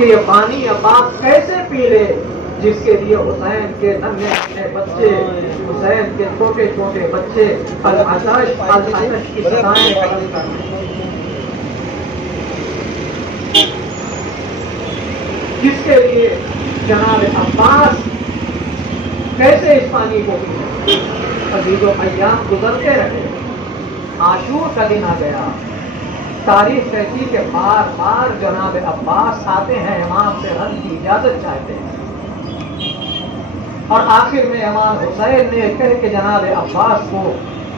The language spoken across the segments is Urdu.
کہ یہ پانی عباس کیسے پی لے جس کے لیے حسین کے ننھے ننھے بچے، حسین کے چھوٹے چھوٹے بچے العطش العطش کی صدائیں بلند کر رہے ہیں، جس کے لیے جناب عباس کیسے اس پانی کو پی؟ عزیز و ایام گزرتے رہے، عاشور کا دن آ گیا، تاریخ کہتی کہ بار بار جناب عباس آتے ہیں، امام سے رن کی اجازت چاہتے ہیں، اور آخر میں امام حسین نے کہہ کے جناب عباس کو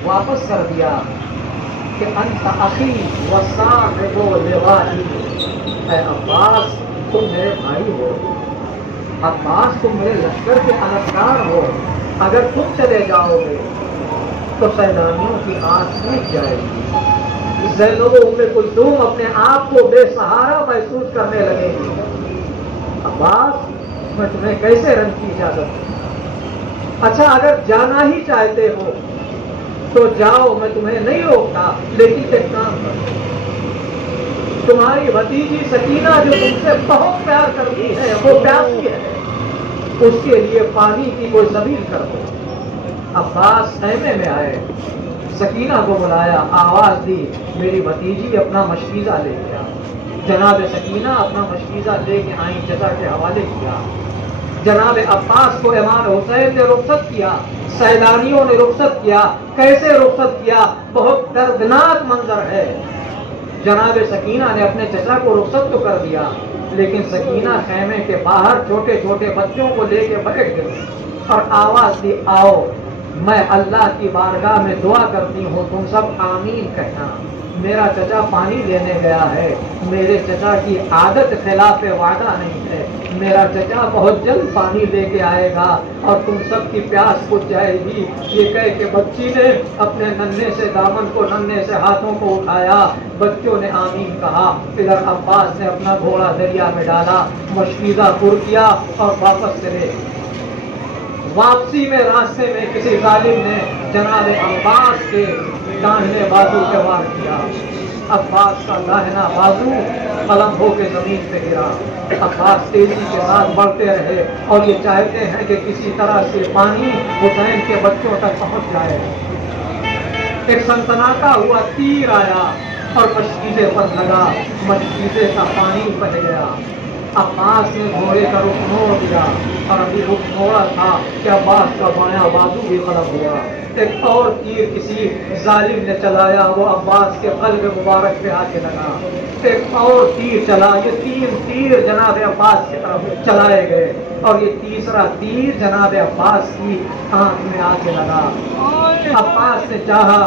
واپس کر دیا کہ انت اخی وصاحب لوائی، اے عباس تم میرے بھائی ہو، عباس تم میرے لشکر کے علمدار ہو، اگر تم چلے جاؤ گے تو سیلانیوں کی آنکھ ٹوٹ جائے گی، زینب ام کلثوم اپنے آپ کو بے سہارا محسوس کرنے لگے گی، عباس میں تمہیں کیسے رن کی اجازت دوں؟ اچھا اگر جانا ہی چاہتے ہو تو جاؤ، میں تمہیں نہیں روکتا، لیکن ایک کام کرو، تمہاری بھتیجی سکینہ جو تم سے بہت پیار کرتی ہے، وہ پیاسی ہے، اس کے لیے پانی کی کوئی سبیل کر دو۔ عباس خیمے میں آئے، سکینہ کو بلایا، آواز دی، میری بھتیجی اپنا مشکیزہ لے گیا، جناب سکینہ اپنا مشکیزہ لے کے آئیں، چچا کے حوالے کیا، جناب عباس کو امام حسین نے رخصت کیا، سیلانیوں نے رخصت کیا، کیسے رخصت کیا؟ بہت دردناک منظر ہے، جناب سکینہ نے اپنے چچا کو رخصت تو کر دیا، لیکن سکینہ خیمے کے باہر چھوٹے چھوٹے بچوں کو لے کے بیٹھ گئی اور آواز دی، آؤ میں اللہ کی بارگاہ میں دعا کرتی ہوں، تم سب آمین کہنا، میرا چچا پانی لینے گیا ہے، میرے چچا کی عادت خلاف وعدہ نہیں ہے، میرا چچا بہت جلد پانی لے کے آئے گا اور تم سب کی پیاس بجھ جائے گی۔ یہ کہہ کے بچی نے اپنے ننھے سے دامن کو، ننھے سے ہاتھوں کو اٹھایا، بچوں نے آمین کہا، ادھر عباس نے اپنا گھوڑا دریا میں ڈالا، مشکیزہ پر کیا اور واپس چلے۔ واپسی میں راستے میں کسی ظالم نے جناب عباس کے داہنے بازو پہ وار کیا، عباس کا داہنا بازو قلم ہو کے زمین پہ گرا، عباس تیزی کے ساتھ بڑھتے رہے اور یہ چاہتے ہیں کہ کسی طرح سے پانی حسین کے بچوں تک پہنچ جائے۔ ایک سنسناتا ہوا تیر آیا اور مشکیزے پر لگا، مشکیزے کا پانی بہ گیا، عباس نے گھوڑے کا رخ موڑ دیا اور ابھی رخ موڑا تھا کہ عباس کا بایاں بازو بھی قلم ہوا، ایک اور تیر کسی ظالم نے چلایا، وہ عباس کے قلب مبارک پہ آ کے لگا، ایک اور تیر چلا، یہ تین تیر جناب عباس کی طرف چلائے گئے اور یہ تیسرا تیر جناب عباس کی آنکھ میں آ کے لگا۔ عباس نے چاہا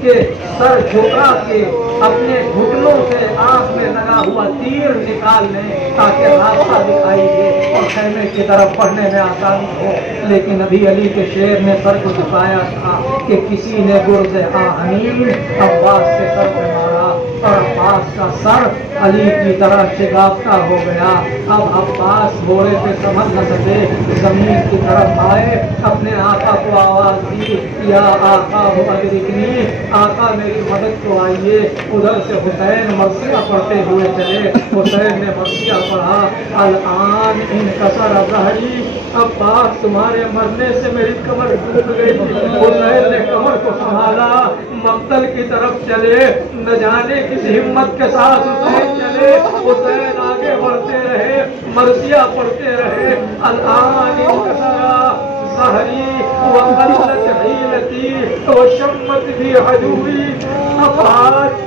کہ سر جھکا کے اپنے گھٹنوں سے آنکھ میں لگا ہوا تیر نکال لیں تاکہ راستہ دکھائی دے اور خیمے کی طرف بڑھنے میں آسانی ہو، لیکن نبی علی کے شیر نے سر کو جھکایا تھا کہ کسی نے گرز آہنین عباس کے سر پہ مارا اور عباس کا سر علی کی طرح شگافتہ ہو گیا۔ اب عباس گھوڑے پہ سنبھل نہ سکے، زمین کی طرف آئے، اپنے آقا کو آواز دی، یا آقا ہو ادرکنی، آقا میری مدد کو آئیے۔ ادھر سے حسین مرثیہ پڑھتے ہوئے چلے، حسین نے مرثیہ پڑھا، الآن انکسر ظہری، عباس تمہارے مرنے سے میری کمر ٹوٹ گئی۔ حسین نے کمر کو سنبھالا، مقتل کی طرف چلے، نہ جانے کس ہمت کے ساتھ حسین چلے، حسین آگے بڑھتے رہے، مرثیہ پڑھتے رہے، الآن انکسر ظہری وقلت حیلتی وشمت بھی عدوی، عباس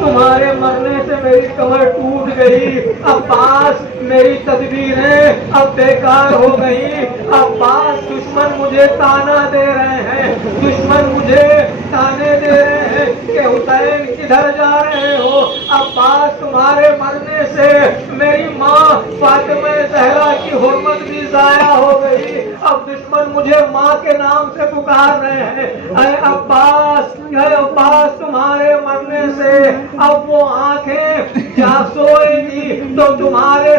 تمہارے مرنے سے میری کمر ٹوٹ گئی، عباس میری تدبیریں اب بیکار ہو گئی، عباس دشمن مجھے تانا دے رہے ہیں، دشمن مجھے تانے دے رہے ہیں کہ حسین کدھر جا رہے ہو، عباس تمہارے مرنے سے میری ماں فاطمہ زہرا کی حرمت بھی ضائع ہو گئی، اب دشمن مجھے ماں کے نام سے پکار رہے ہیں، اے عباس تمہارے مرنے سے اب وہ آنکھیں جا سوئے گی تو تمہارے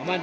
aman